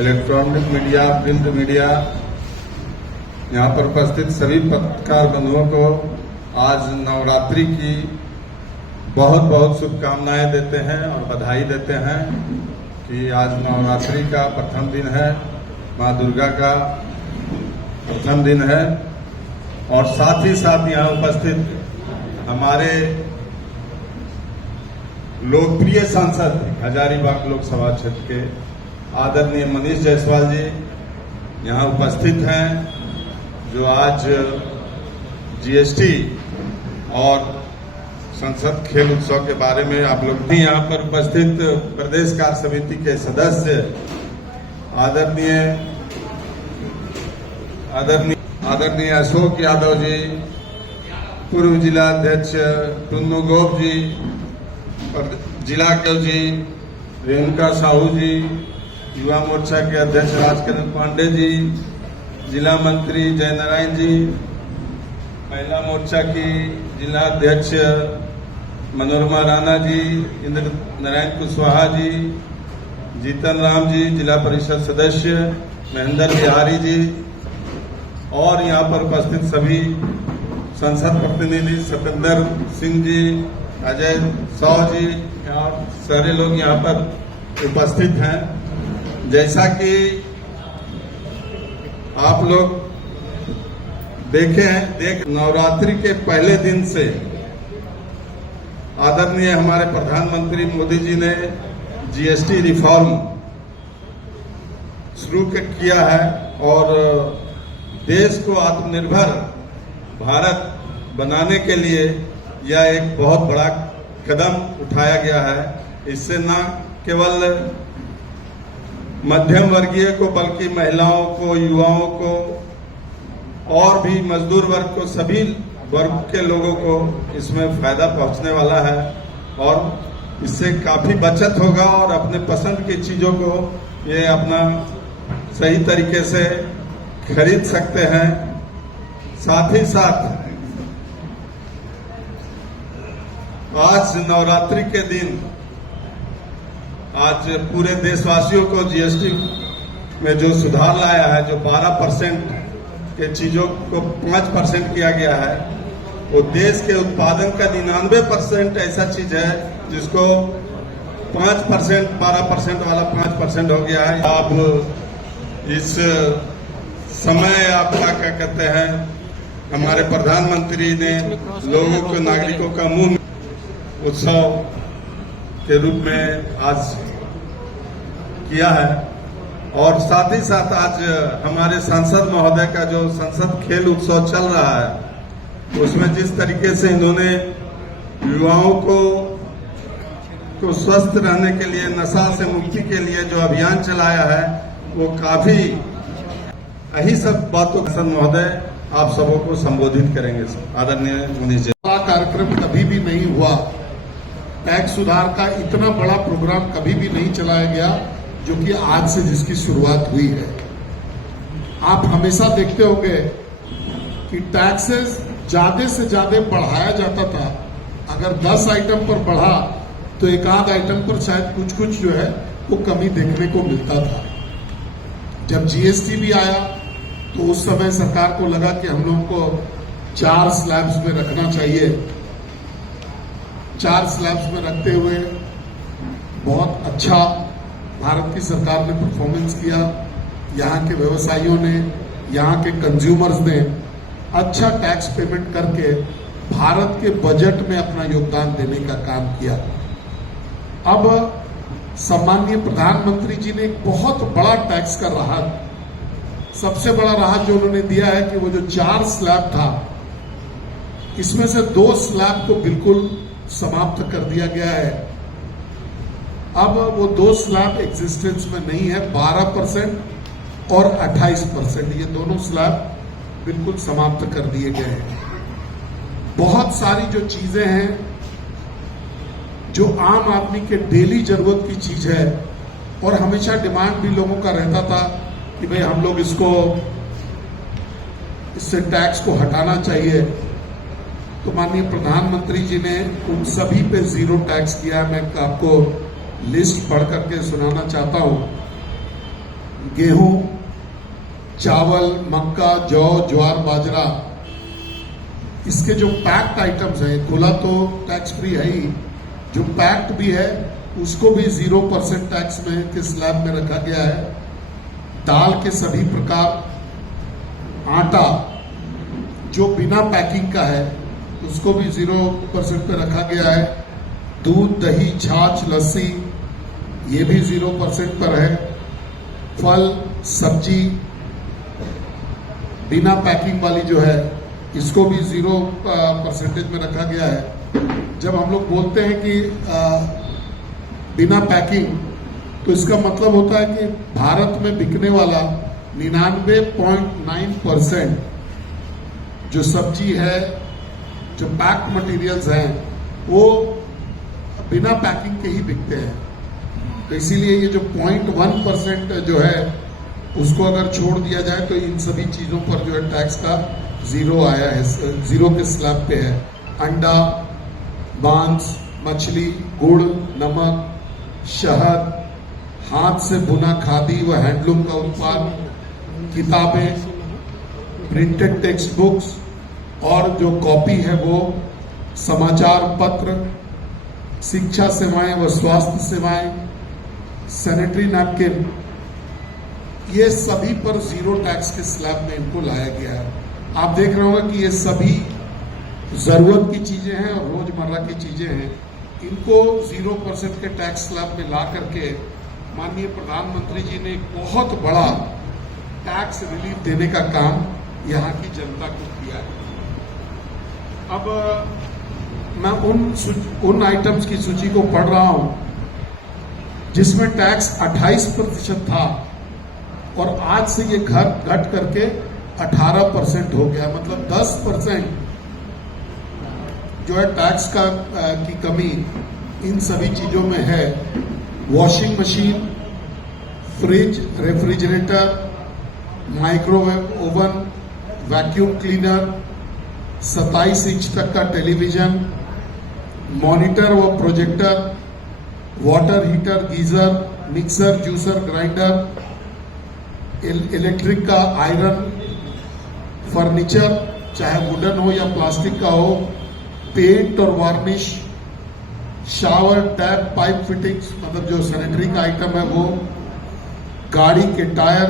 Electronic media, print media, यहाँ पर उपस्थित सभी पत्रकार बंधुओं को आज नवरात्रि की बहुत बहुत शुभकामनाएं देते हैं और बधाई देते हैं कि आज नवरात्रि का प्रथम दिन है, माँ दुर्गा का प्रथम दिन है। और साथ ही साथ यहाँ उपस्थित हमारे लोकप्रिय सांसद हजारीबाग लोकसभा क्षेत्र के आदरणीय मनीष जायसवाल जी यहाँ उपस्थित हैं, जो आज जीएसटी और संसद खेल उत्सव के बारे में आप लोग भी यहाँ पर उपस्थित प्रदेश कार्य समिति के सदस्य आदरणीय अशोक यादव जी, पूर्व जिला अध्यक्ष टुन्नू गोप जी, जिला कल जी, रेणुका साहू जी, युवा मोर्चा के अध्यक्ष राजकिरण पांडे जी, जिला मंत्री जय नारायण जी, महिला मोर्चा की जिला अध्यक्ष मनोरमा राणा जी, इंद्र नारायण कुशवाहा जी, जीतन राम जी, जिला परिषद सदस्य महेंद्र बिहारी जी, और यहाँ पर उपस्थित सभी संसद प्रतिनिधि सत्येंद्र सिंह जी, अजय साव जी और सारे लोग यहाँ पर उपस्थित हैं। जैसा कि आप लोग देख नवरात्रि के पहले दिन से आदरणीय हमारे प्रधानमंत्री मोदी जी ने जीएसटी रिफॉर्म शुरू किया है और देश को आत्मनिर्भर भारत बनाने के लिए यह एक बहुत बड़ा कदम उठाया गया है। इससे न केवल मध्यम वर्गीय को बल्कि महिलाओं को, युवाओं को और भी मजदूर वर्ग को, सभी वर्ग के लोगों को इसमें फायदा पहुंचने वाला है और इससे काफी बचत होगा और अपने पसंद की चीजों को ये अपना सही तरीके से खरीद सकते हैं। साथ ही साथ आज नवरात्रि के दिन आज पूरे देशवासियों को जीएसटी में जो सुधार लाया है, जो 12% के चीजों को 5% किया गया है, वो देश के उत्पादन का 99% ऐसा चीज है जिसको 5%, 12% वाला 5% हो गया है। अब इस समय आपका क्या कहते हैं, हमारे प्रधानमंत्री ने लोगों को, नागरिकों का मुंह उत्सव के रूप में आज किया है। और साथ ही साथ आज हमारे सांसद महोदय का जो संसद खेल उत्सव चल रहा है, उसमें जिस तरीके से इन्होंने युवाओं को स्वस्थ रहने के लिए, नशा से मुक्ति के लिए जो अभियान चलाया है, वो काफी यही सब बातों के संसद महोदय आप सबों को संबोधित करेंगे। आदरणीय मनीष जी, कार्यक्रम कभी भी नहीं हुआ, टैक्स सुधार का इतना बड़ा प्रोग्राम कभी भी नहीं चलाया गया जो कि आज से जिसकी शुरुआत हुई है। आप हमेशा देखते होंगे कि टैक्सेस ज्यादा से ज्यादा बढ़ाया जाता था। अगर 10 आइटम पर बढ़ा तो एक आध आइटम पर शायद कुछ कुछ जो है वो कमी देखने को मिलता था। जब जीएसटी भी आया तो उस समय सरकार को लगा कि हम लोगों को 4 स्लैब्स में रखना चाहिए। 4 स्लैब्स में रखते हुए बहुत अच्छा भारत की सरकार ने परफॉर्मेंस किया। यहाँ के व्यवसायियों ने, यहाँ के कंज्यूमर्स ने अच्छा टैक्स पेमेंट करके भारत के बजट में अपना योगदान देने का काम किया। अब सम्माननीय प्रधानमंत्री जी ने एक बहुत बड़ा टैक्स का राहत, सबसे बड़ा राहत जो उन्होंने दिया है कि वो जो 4 स्लैब था, इसमें से 2 स्लैब को बिल्कुल समाप्त कर दिया गया है। अब वो 2 स्लैब एग्जिस्टेंस में नहीं है। 12% और 28%, ये दोनों स्लैब बिल्कुल समाप्त कर दिए गए हैं। बहुत सारी जो चीजें हैं जो आम आदमी के डेली जरूरत की चीज है, और हमेशा डिमांड भी लोगों का रहता था कि भाई हम लोग इससे टैक्स को हटाना चाहिए, तो माननीय प्रधानमंत्री जी ने उन सभी पे 0 टैक्स किया। मैं आपको लिस्ट पढ़ करके सुनाना चाहता हूं। गेहूं, चावल, मक्का, जौ, ज्वार, बाजरा, इसके जो पैक्ड आइटम्स हैं, खुला तो टैक्स फ्री है ही, जो पैक्ड भी है उसको भी 0% टैक्स में के स्लैब में रखा गया है। दाल के सभी प्रकार, आटा जो बिना पैकिंग का है उसको भी 0% पे रखा गया है। दूध, दही, छाछ, लस्सी ये भी 0% पर है। फल, सब्जी बिना पैकिंग वाली जो है इसको भी 0% में रखा गया है। जब हम लोग बोलते हैं कि बिना पैकिंग, तो इसका मतलब होता है कि भारत में बिकने वाला 99.9% जो सब्जी है, जो पैक्ड मटेरियल्स हैं, वो बिना पैकिंग के ही बिकते हैं। तो इसीलिए ये जो 0.1% जो है उसको अगर छोड़ दिया जाए तो इन सभी चीजों पर जो है टैक्स का 0 आया है, 0 के स्लैब पे है। अंडा, मांस, मछली, गुड़, नमक, शहद, हाथ से बुना खादी व हैंडलूम का उत्पाद, किताबें, प्रिंटेड टेक्स्ट बुक्स और जो कॉपी है वो समाचार पत्र, शिक्षा सेवाएं व स्वास्थ्य सेवाएं, सैनिटरी नैपकिन, ये सभी पर 0 टैक्स के स्लैब में इनको लाया गया है। आप देख रहे होंगे कि ये सभी जरूरत की चीजें हैं और रोजमर्रा की चीजें हैं। इनको 0% के टैक्स स्लैब में ला करके माननीय प्रधानमंत्री जी ने एक बहुत बड़ा टैक्स रिलीफ देने का काम यहाँ की जनता को किया है। अब मैं उन आइटम्स की सूची को पढ़ रहा हूं जिसमें टैक्स 28% था और आज से ये घट करके 18% हो गया। मतलब 10% जो है टैक्स की कमी इन सभी चीजों में है। Washing machine, fridge, refrigerator, microwave oven, vacuum cleaner, 27 inch तक का टेलीविजन, मॉनिटर व projector, water heater, geyser, mixer, juicer, grinder, electric का आयरन, फर्नीचर चाहे वुडन हो या प्लास्टिक का हो, पेंट और varnish, shower, tap, pipe fittings मतलब जो सैनिटरी का आइटम है वो, गाड़ी के टायर,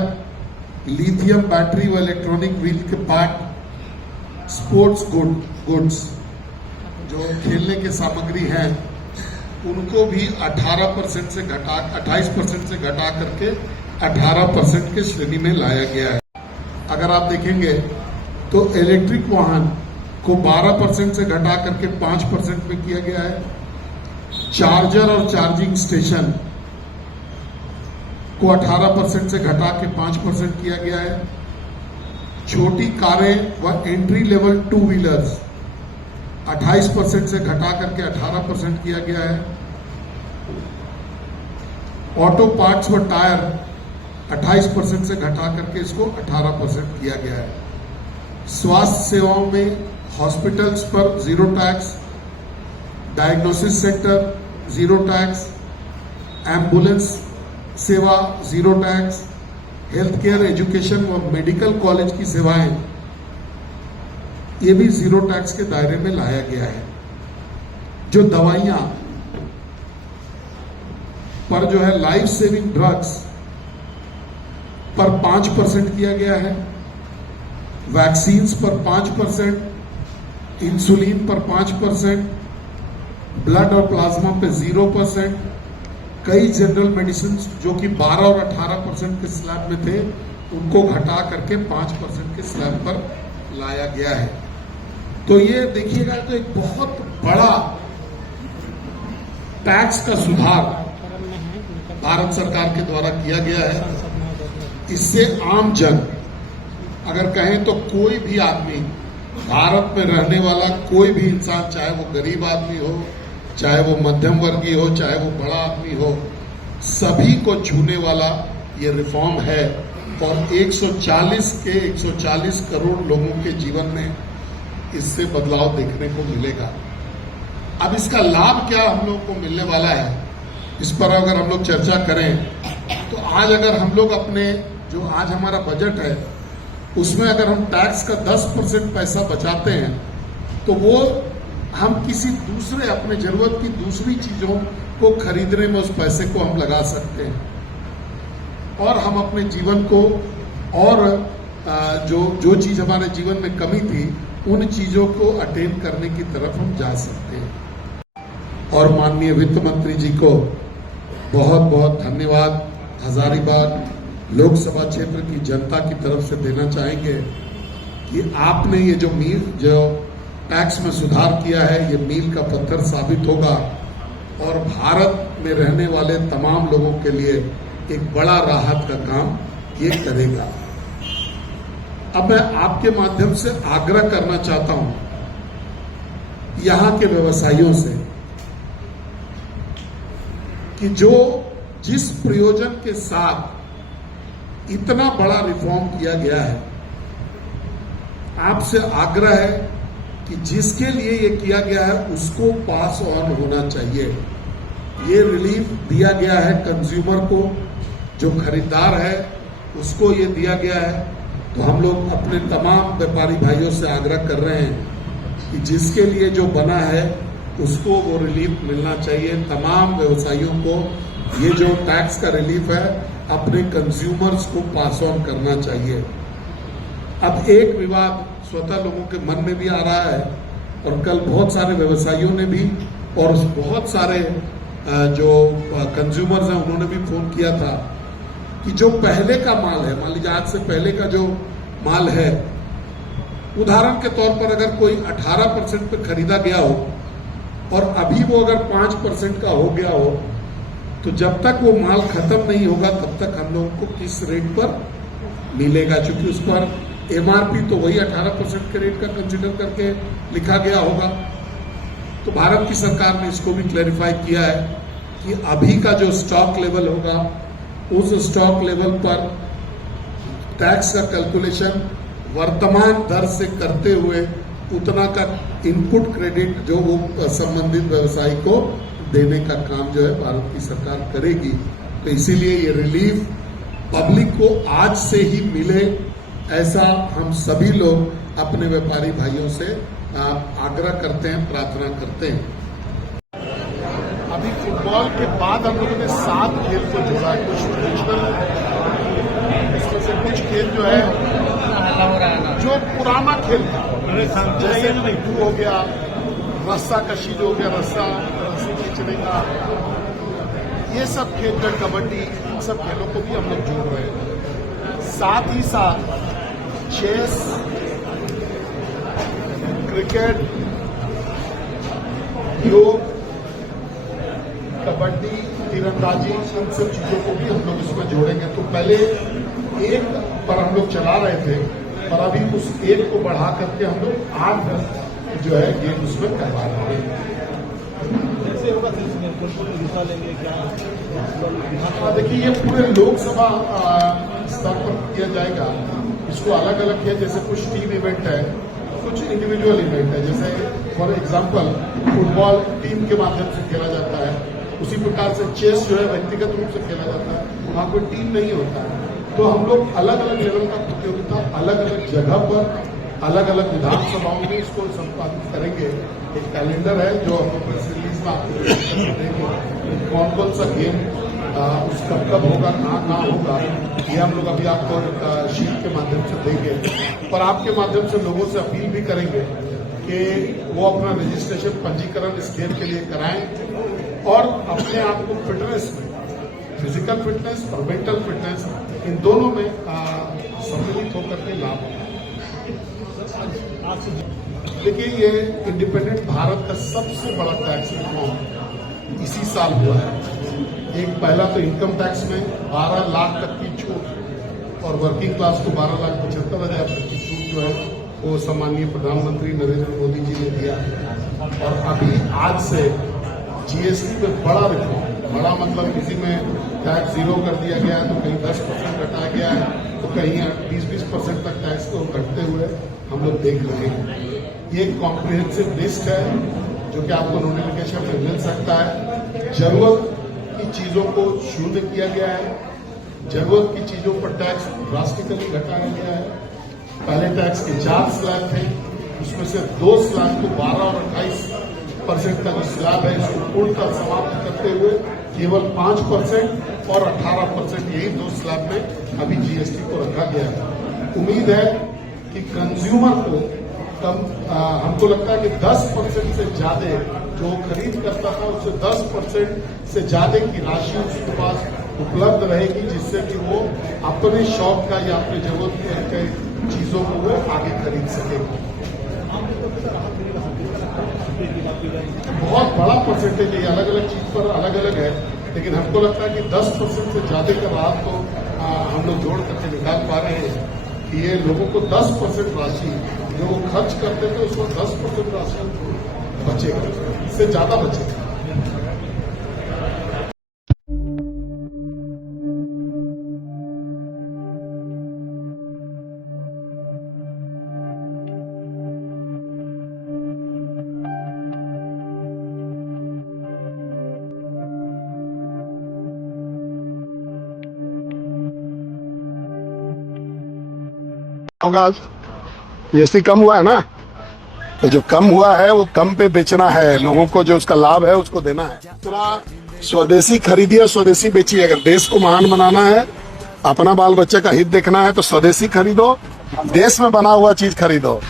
लिथियम बैटरी व इलेक्ट्रॉनिक व्हील के पार्ट, स्पोर्ट्स गुड्स जो खेलने के सामग्री हैं उनको भी 28% से घटा करके 18% के श्रेणी में लाया गया है। अगर आप देखेंगे तो इलेक्ट्रिक वाहन को 12% से घटा करके 5% में किया गया है। चार्जर और चार्जिंग स्टेशन को 18% से घटा के 5% किया गया है। छोटी कारें व एंट्री लेवल 2 व्हीलर्स 28% से घटा करके 18% किया गया है। ऑटो पार्ट्स व टायर 28% से घटा करके इसको 18% किया गया है। स्वास्थ्य सेवाओं में हॉस्पिटल्स पर 0 tax, diagnosis centre 0 tax, ambulance सेवा 0 टैक्स, हेल्थ केयर, एजुकेशन व मेडिकल कॉलेज की सेवाएं ये भी 0 टैक्स के दायरे में लाया गया है। जो दवाइयां पर जो है लाइफ सेविंग ड्रग्स पर 5% किया गया है, वैक्सीन्स पर 5%, इंसुलिन पर 5%, ब्लड और प्लाज्मा पे 0%, कई जनरल मेडिसिन जो कि 12 और 18% के स्लैब में थे उनको घटा करके 5% के स्लैब पर लाया गया है। तो ये देखिएगा तो एक बहुत बड़ा टैक्स का सुधार भारत सरकार के द्वारा किया गया है। इससे आम जन अगर कहें तो कोई भी आदमी, भारत में रहने वाला कोई भी इंसान, चाहे वो गरीब आदमी हो, चाहे वो मध्यम वर्गीय हो, चाहे वो बड़ा आदमी हो, सभी को छूने वाला ये रिफॉर्म है और 140 करोड़ लोगों के जीवन में इससे बदलाव देखने को मिलेगा। अब इसका लाभ क्या हम लोग को मिलने वाला है, इस पर अगर हम लोग चर्चा करें तो आज अगर हम लोग अपने जो आज हमारा बजट है उसमें अगर हम टैक्स का 10% पैसा बचाते हैं तो वो हम किसी दूसरे अपने जरूरत की दूसरी चीजों को खरीदने में उस पैसे को हम लगा सकते हैं और हम अपने जीवन को और जो चीज हमारे जीवन में कमी थी उन चीजों को अटेन करने की तरफ हम जा सकते हैं। और माननीय वित्त मंत्री जी को बहुत बहुत धन्यवाद हजारीबाग लोकसभा क्षेत्र की जनता की तरफ से देना चाहेंगे कि आपने ये जो टैक्स में सुधार किया है ये मील का पत्थर साबित होगा और भारत में रहने वाले तमाम लोगों के लिए एक बड़ा राहत का काम ये करेगा। अब मैं आपके माध्यम से आग्रह करना चाहता हूं यहां के व्यवसायियों से कि जिस प्रयोजन के साथ इतना बड़ा रिफॉर्म किया गया है, आपसे आग्रह है कि जिसके लिए ये किया गया है उसको पास ऑन होना चाहिए। ये रिलीफ दिया गया है कंज्यूमर को, जो खरीदार है उसको ये दिया गया है। तो हम लोग अपने तमाम व्यापारी भाइयों से आग्रह कर रहे हैं कि जिसके लिए जो बना है उसको वो रिलीफ मिलना चाहिए। तमाम व्यवसायियों को ये जो टैक्स का रिलीफ है अपने कंज्यूमर्स को पास ऑन करना चाहिए। अब एक विवाद स्वतः लोगों के मन में भी आ रहा है और कल बहुत सारे व्यवसायियों ने भी और बहुत सारे जो कंज्यूमर्स हैं उन्होंने भी फोन किया था कि जो पहले का माल है, मान लीजिए आज से पहले का जो माल है, उदाहरण के तौर पर अगर कोई 18% पे खरीदा गया हो और अभी वो अगर 5% का हो गया हो तो जब तक वो माल खत्म नहीं होगा तब तक हम लोगों को किस रेट पर मिलेगा, क्योंकि उस पर एमआरपी तो वही 18% के रेट का कंसिडर करके लिखा गया होगा। तो भारत की सरकार ने इसको भी क्लैरिफाई किया है कि अभी का जो स्टॉक लेवल होगा उस स्टॉक लेवल पर टैक्स का कैलकुलेशन वर्तमान दर से करते हुए उतना का इनपुट क्रेडिट जो वो संबंधित व्यवसायी को देने का काम जो है भारत की सरकार करेगी। तो इसीलिए ये रिलीफ पब्लिक को आज से ही मिले, ऐसा हम सभी लोग अपने व्यापारी भाइयों से आग्रह करते हैं, प्रार्थना करते हैं। अभी फुटबॉल के बाद हम लोगों ने 7 खेल को जोड़ा, कुछ ट्रेडिशनल, इसमें से कुछ खेल जो है जो पुराना खेल था, जैसे पिट्ठू हो गया, रस्सा कशी जो हो गया, रस्सी खींचने का, ये सब खेल जो कबड्डी, इन सब खेलों को भी हम लोग जोड़ रहे हैं। साथ ही साथ चेस, क्रिकेट, योग, कबड्डी, तीरंदाजी, इन सब चीजों को भी हम लोग इसमें जोड़ेंगे। तो पहले एक पर हम लोग चला रहे थे, पर अभी उस एक को बढ़ा करके हम लोग 8 जो है गेम उसमें करवा रहे हैं। कैसे होगा हिस्सा लेंगे क्या? देखिए ये पूरे लोकसभा स्तर पर किया जाएगा। इसको अलग अलग किया, जैसे कुछ टीम इवेंट है, कुछ इंडिविजुअल इवेंट है। जैसे फॉर एग्जांपल फुटबॉल टीम के माध्यम से खेला जाता है, उसी प्रकार से चेस जो है व्यक्तिगत रूप से खेला जाता है, वहां कोई टीम नहीं होता है। तो हम लोग अलग अलग लेवल का प्रतियोगिता अलग अलग जगह पर अलग अलग विधानसभाओं में इसको संपादित करेंगे। एक कैलेंडर है जो हम प्रेस रिलीज में आपको देंगे, कौन कौन सा गेम उस कब होगा, कहाँ होगा, ये हम लोग अभी आपको शीट के माध्यम से देंगे। पर आपके माध्यम से लोगों से अपील भी करेंगे कि वो अपना रजिस्ट्रेशन, पंजीकरण इस खेल के लिए कराएं और अपने आप को फिटनेस में, फिजिकल फिटनेस और मेंटल फिटनेस, इन दोनों में सम्मिलित होकर के लाभ होगा। देखिए ये इंडिपेंडेंट भारत का सबसे बड़ा टैक्स रिफॉर्म इसी साल हुआ है। एक पहला तो इनकम टैक्स में 12 लाख तक की छूट और वर्किंग क्लास को 12,75,000 तक की छूट जो है वो सम्माननीय प्रधानमंत्री नरेंद्र मोदी जी ने दिया। और अभी आज से जीएसटी में बड़ा रिफॉर्म, बड़ा मतलब किसी में टैक्स 0 कर दिया गया है, तो कहीं 10% घटाया गया है, तो कहीं 20% तक टैक्स को घटते हुए हम लोग देख रहे हैं। ये एक कॉम्प्रिहेंसिव लिस्ट है जो कि आपको नोटिफिकेशन में मिल सकता है। जरूरत की चीजों को शून्य किया गया है जरूरत की चीजों पर टैक्स ड्रास्टिकली घटाया गया है। पहले टैक्स के 4 स्लैब थे, उसमें से 2 स्लैब को 12 और 28% का जो स्लैब है इसको पूर्णतः समाप्त करते हुए केवल 5% और 18% यही 2 स्लैब में अभी जीएसटी को रखा गया है। उम्मीद है कि कंज्यूमर को हमको लगता है कि 10% से ज्यादा जो खरीद करता था उससे 10% से ज्यादा की राशि उसके पास उपलब्ध रहेगी, जिससे कि वो अपने शौक का या अपनी जरूरत के चीजों को वो आगे खरीद सकेगा। बहुत बड़ा परसेंटेज है, अलग अलग चीज पर अलग अलग है, लेकिन हमको लगता है कि 10% से ज्यादा का लाभ तो हम लोग जोड़ करके निकाल पा रहे हैं कि ये लोगों को 10% राशि जो वो खर्च करते थे उसको 10% राशि बचेगा, इससे ज्यादा बचेगा। होगा जीएसटी कम हुआ है ना, तो जो कम हुआ है वो कम पे बेचना है, लोगों को जो उसका लाभ है उसको देना है। दूसरा, स्वदेशी खरीदिए, स्वदेशी बेचिए। अगर देश को महान बनाना है, अपना बाल बच्चे का हित देखना है तो स्वदेशी खरीदो, देश में बना हुआ चीज खरीदो।